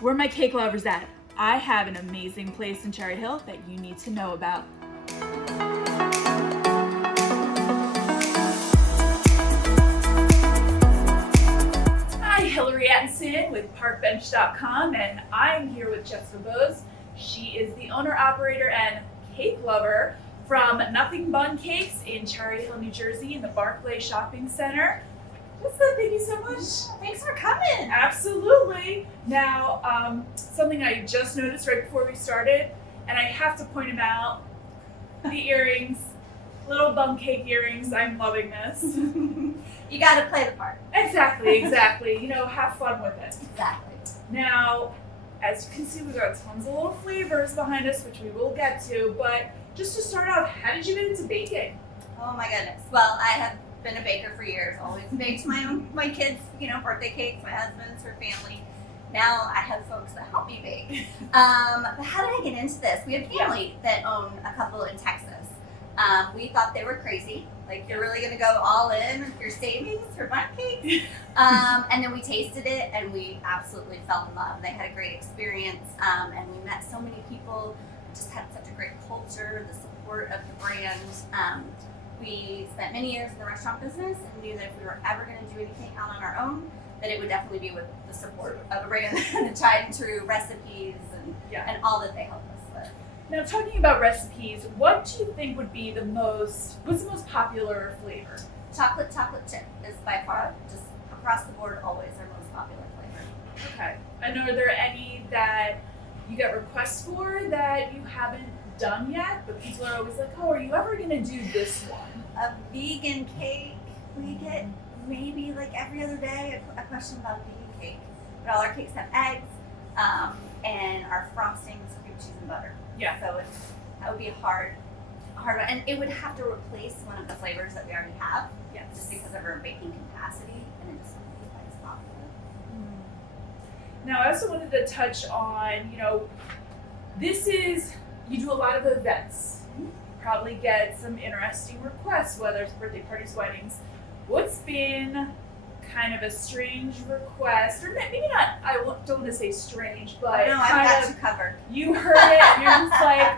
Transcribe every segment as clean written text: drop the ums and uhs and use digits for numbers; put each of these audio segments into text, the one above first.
Where are my cake lovers at? I have an amazing place in Cherry Hill that you need to know about. Hi, Hilary Ettenson with parkbench.com, and I'm here with Jessica Boese. She is the owner, operator, and cake lover from Nothing Bundt Cakes in Cherry Hill, New Jersey in the Barclay Shopping Center. Jessica, thank you so much. Thanks for coming. Absolutely. Now, something I just noticed right before we started, and I have to point them out, the earrings, little bundt cake earrings. I'm loving this. You got to play the part. Exactly. You know, have fun with it. Exactly. Now, as you can see, we've got tons of little flavors behind us, which we will get to, but just to start out, how did you get into baking? Oh my goodness. Well, I have been a baker for years. Always baked my kids, birthday cakes, my husband's, her family. Now I have folks that help me bake. But how did I get into this? We have family that own a couple in Texas. We thought they were crazy. Like, you're really going to go all in with your savings for bundt cakes? And then we tasted it and we absolutely fell in love. They had a great experience, and we met so many people. Just had such a great culture, the support of the brand. We spent many years in the restaurant business and knew that if we were ever going to do anything out on our own, that it would definitely be with the support of a brand and the tried and true recipes and all that they help us with. Now, talking about recipes, what do you think would be what's the most popular flavor? Chocolate chip is by far, just across the board, always our most popular flavor. Okay. And are there any that you get requests for that you haven't done yet, but people are always like, oh, are you ever going to do this one? A vegan cake, we get maybe like every other day a question about a vegan cake. But all our cakes have eggs, and our frosting is cream cheese and butter. Yeah. So that would be a hard one. And it would have to replace one of the flavors that we already have. Yes. Just because of our baking capacity, and it just wouldn't be quite as popular. Now, I also wanted to touch on, you do a lot of events. You probably get some interesting requests, whether it's birthday parties, weddings. What's been kind of a strange request, or maybe not, don't want to say strange, but no, I've got you covered. You heard it and you're just like,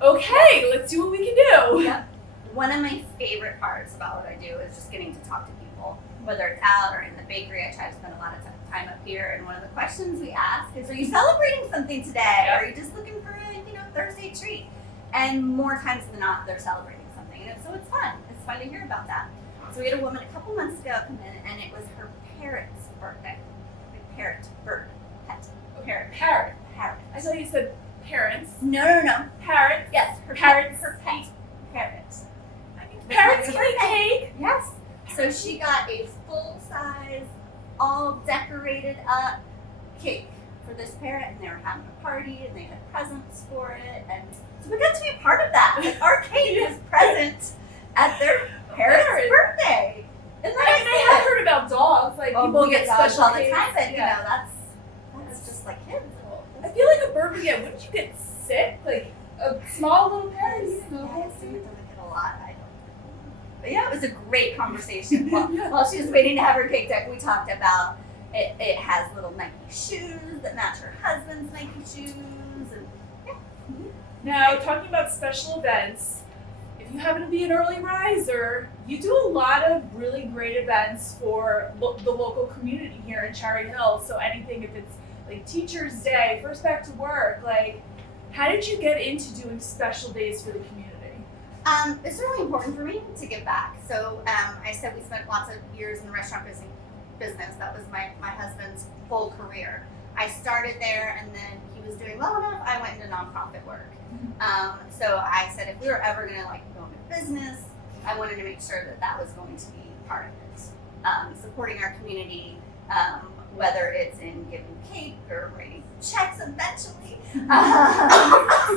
okay, let's see what we can do. Yep. One of my favorite parts about what I do is just getting to talk to people, whether it's out or in the bakery. I try to spend a lot of time up here, and one of the questions we ask is, are you celebrating something today? Yep. Or are you just looking for a Thursday treat? And more times than not, they're celebrating something, and so it's fun. It's fun to hear about that. So we had a woman a couple months ago come in, and it was her parrot's birthday. Parrot. I thought you said parents. No. Parrot. Yes, her Parrots. pet. Parrot. I mean, parrots can eat cake. Yes. So she got a full-size, all decorated up cake for this parrot, and they were having a party, and they had presents for it, and so we got to be a part of that. Like, our cake is present at their parrot's birthday. Isn't that I have heard about dogs. Like, people we get dogs special all the cakes. time, but that's just like kids. I feel like a bird would get. Wouldn't you get sick? Like a small little parrot. Yes, we don't get a lot. I don't. But yeah, it was a great conversation. While she was waiting to have her cake deck, we talked about it. It has little Nike shoes that match her husband's Nike shoes, and Now, talking about special events, if you happen to be an early riser, you do a lot of really great events for the local community here in Cherry Hill. So anything, if it's like Teacher's Day, First Back to Work, like, how did you get into doing special days for the community? It's really important for me to give back. So I said we spent lots of years in the restaurant business. That was my husband's full career. I started there, and then he was doing well enough, I went into nonprofit work. So I said if we were ever going to go into business, I wanted to make sure that was going to be part of it. Supporting our community, whether it's in giving cake or writing checks eventually,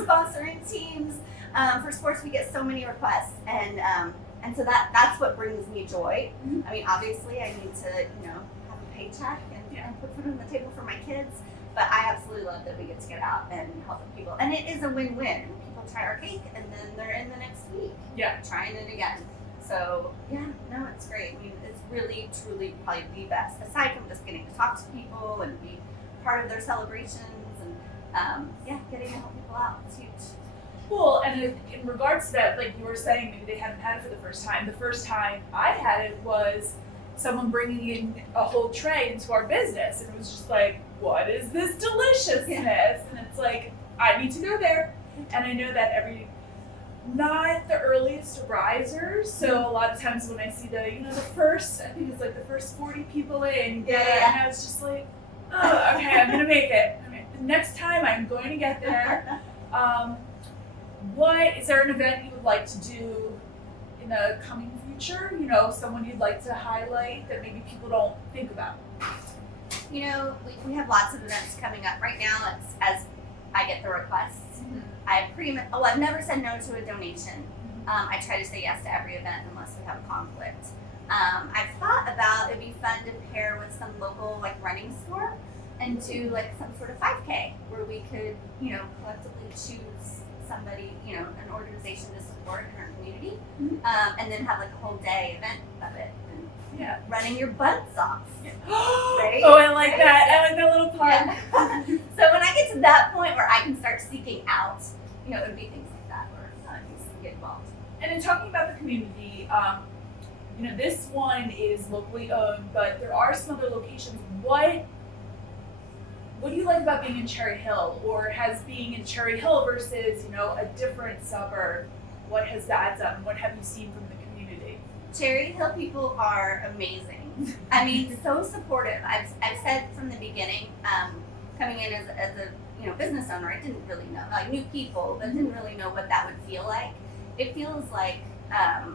sponsoring teams. For sports, we get so many requests, and so that's what brings me joy. I mean, obviously, I need to have a paycheck and put food on the table for my kids, but I absolutely love that we get to get out and help people, and it is a win-win. People try our cake, and then they're in the next week, trying it again. So it's great. I mean, it's really, truly probably the best, aside from just getting to talk to people and be part of their celebrations, and getting to help people out is huge. Cool. And in regards to that, like you were saying, maybe they hadn't had it for the first time. The first time I had it was someone bringing in a whole tray into our business, and it was just like, what is this deliciousness? Yeah. And it's like, I need to go there. And I know that not the earliest risers, so a lot of times when I see the first, I think it's like the first 40 people in, and I was just like, oh, okay, I'm gonna make it. The next time I'm going to get there. Is there an event you would like to do in the coming future? Someone you'd like to highlight that maybe people don't think about? We have lots of events coming up right now. It's as I get the requests. Mm-hmm. I've never said no to a donation. I try to say yes to every event unless we have a conflict. I've thought about it'd be fun to pair with some local running store and do some sort of 5K where we could collectively choose somebody, an organization to support in our community, and then have a whole day event of it. Yeah. Running your butts off. Yeah. Right? Oh, I like that. I like that little part. Yeah. So when I get to that point where I can start seeking out, it would be things like that where needs to get involved. And in talking about the community, this one is locally owned, but there are some other locations. What do you like about being in Cherry Hill, or has being in Cherry Hill versus, a different suburb? What has that done? What have you seen from the community? Cherry Hill people are amazing. I mean, so supportive. I've said from the beginning, coming in as a business owner, I didn't really know. I knew people, but didn't really know what that would feel like. It feels like a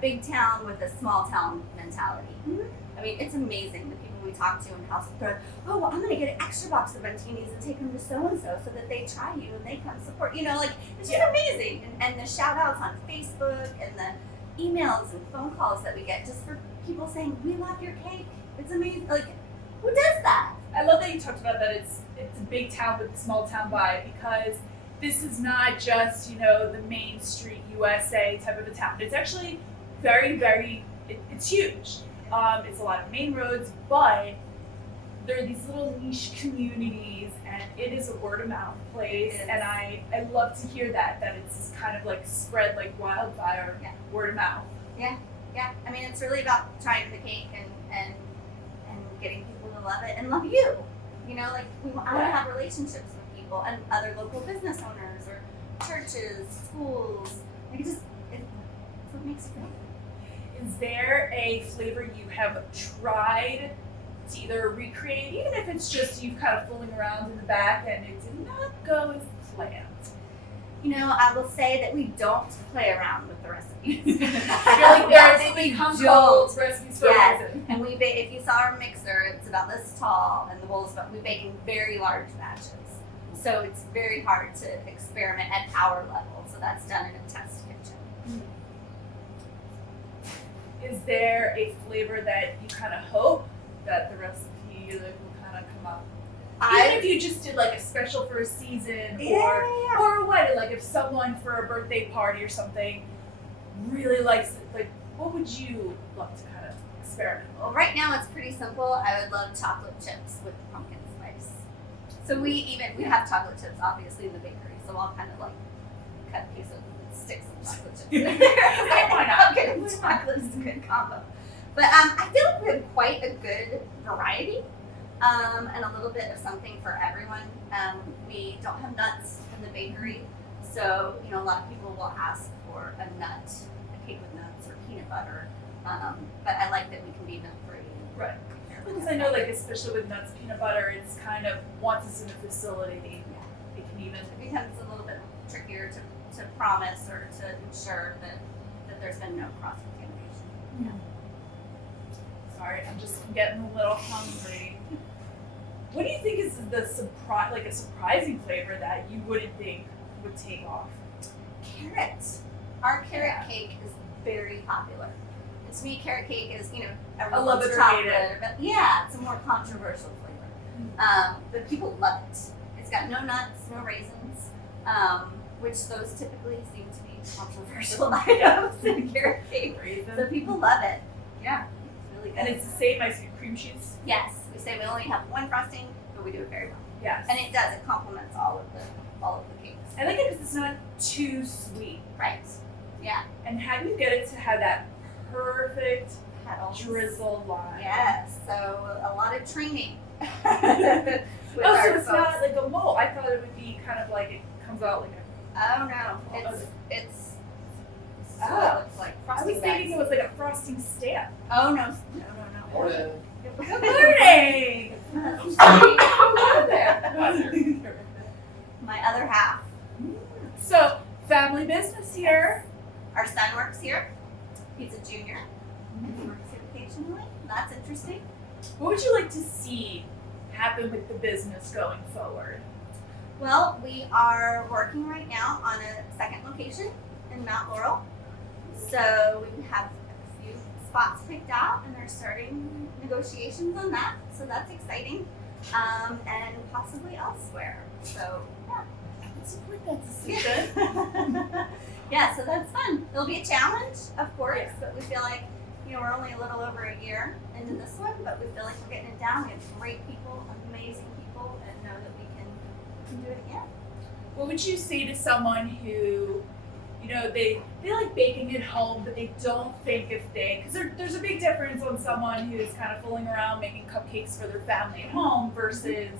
big town with a small town mentality. Mm-hmm. I mean, it's amazing the people we talk to in house. They're like, oh, well, I'm going to get an extra box of Buntinis and take them to so-and-so so that they try you and they come support. It's just amazing. And the shout-outs on Facebook and the emails and phone calls that we get just for people saying, we love your cake. It's amazing. Who does that? I love that you talked about that it's a big town with a small town vibe, because this is not just, the Main Street USA type of a town. It's actually very, very, it's huge. It's a lot of main roads, but there are these little niche communities, and it is a word of mouth place. And I love to hear that it's kind of spread like wildfire, word of mouth. Yeah. I mean, it's really about trying the cake and getting people to love it and love you. We want to have relationships with people and other local business owners or churches, schools. It's what makes it great. Is there a flavor you have tried to either recreate, even if it's just you kind of fooling around in the back and it did not go as planned? I will say that we don't play around with the recipes. They become cold recipes for a reason. And if you saw our mixer, it's about this tall, and the bowl is we bake in very large batches. So it's very hard to experiment at our level. So that's done in a test kitchen. Is there a flavor that you kind of hope that the recipe will kind of come up? Even if you just did a special for a season, or what? If someone for a birthday party or something really likes it, what would you love to kind of experiment with? Well, right now it's pretty simple. I would love chocolate chips with pumpkin spice. So we have chocolate chips obviously in the bakery. So I'll kind of cut a piece of sticks of chocolate chips. Why not? Pumpkin and chocolate is a good combo. But I feel like we have quite a good variety. And a little bit of something for everyone. We don't have nuts in the bakery, so a lot of people will ask for a cake with nuts or peanut butter. But I like that we can be nut free. Right. Because I know, especially with nuts, peanut butter, it's kind of once it's in a facility, it can even becomes a little bit trickier to promise or to ensure that there's been no cross contamination. Yeah. Sorry, I'm just getting a little hungry. What do you think is a surprising flavor that you wouldn't think would take off? Carrot. Our carrot cake is very popular. And to me, carrot cake is, everyone loves chocolate. But it's a more controversial flavor. But people love it. It's got no nuts, no raisins, which those typically seem to be controversial items in carrot cake. So people love it. Yeah, it's really good. And it's the same as your cream cheese? Yes. We say we only have one frosting, but we do it very well. Yes. And it does. It complements all of the cakes. I like it because it's not too sweet. Right. Yeah. And how do you get it to have that perfect Petals. drizzle line? Yes. So a lot of training. with So our it's folks. not like a mold. I thought it would be kind of like it comes out like a. Oh no. It's so Oh. it looks like I frosting was thinking bags. it was like a frosting stamp. Oh no. Morning. Good morning. Hello there. My other half. So, family business here. Our son works here. He's a junior. He works here occasionally. That's interesting. What would you like to see happen with the business going forward? Well, we are working right now on a second location in Mount Laurel. So we have a few spots picked out and they're starting negotiations on that. So that's exciting. And possibly elsewhere. So yeah. Let's support that decision. Yeah, so that's fun. It'll be a challenge, of course, but we feel like, we're only a little over a year into this one, but we feel like we're getting it down. We have great people, amazing people, and know that we can do it again. What would you say to someone who, they like baking at home, but they don't think if because there's a big difference on someone who's kind of fooling around making cupcakes for their family at home versus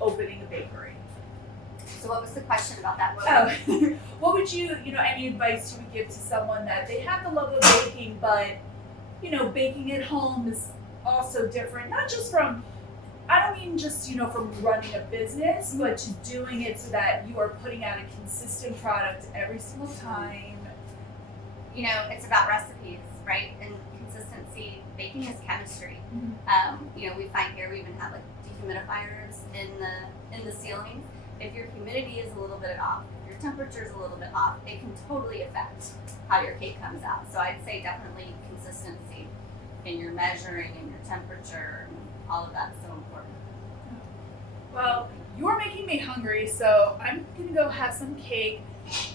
opening a bakery. So what was the question about that? What would you, any advice you would give to someone that they have the love of baking, but, baking at home is also different, not just from, I don't mean just, from running a business, but to doing it so that you are putting out a consistent product every single time. It's about recipes, right? And consistency. Baking is chemistry. We find here we even have like dehumidifiers in the ceilings. If your humidity is a little bit off, if your temperature is a little bit off, it can totally affect how your cake comes out. So I'd say definitely consistency in your measuring and your temperature and all of that's so important. Well, you're making me hungry, so I'm gonna go have some cake.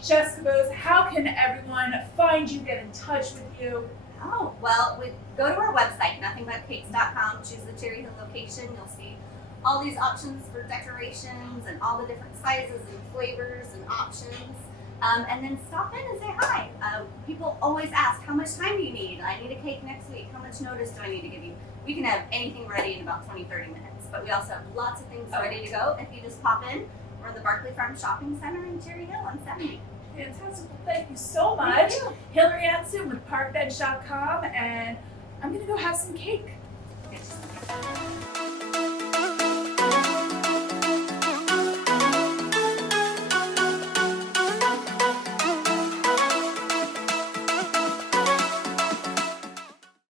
Jessica Boese, how can everyone find you, get in touch with you? Oh, well, go to our website, nothingbundtcakes.com, choose the Cherry Hill location. You'll see all these options for decorations and all the different sizes and flavors and options. And then stop in and say hi. People always ask, how much time do you need? I need a cake next week. How much notice do I need to give you? We can have anything ready in about 20, 30 minutes. But we also have lots of things ready to go. If you just pop in, we're in the Barclay Farm Shopping Center in Cherry Hill on 70. Fantastic. Well, thank you so much. Thank you. Hilary Ettenson with parkbench.com, and I'm going to go have some cake. Good to see you.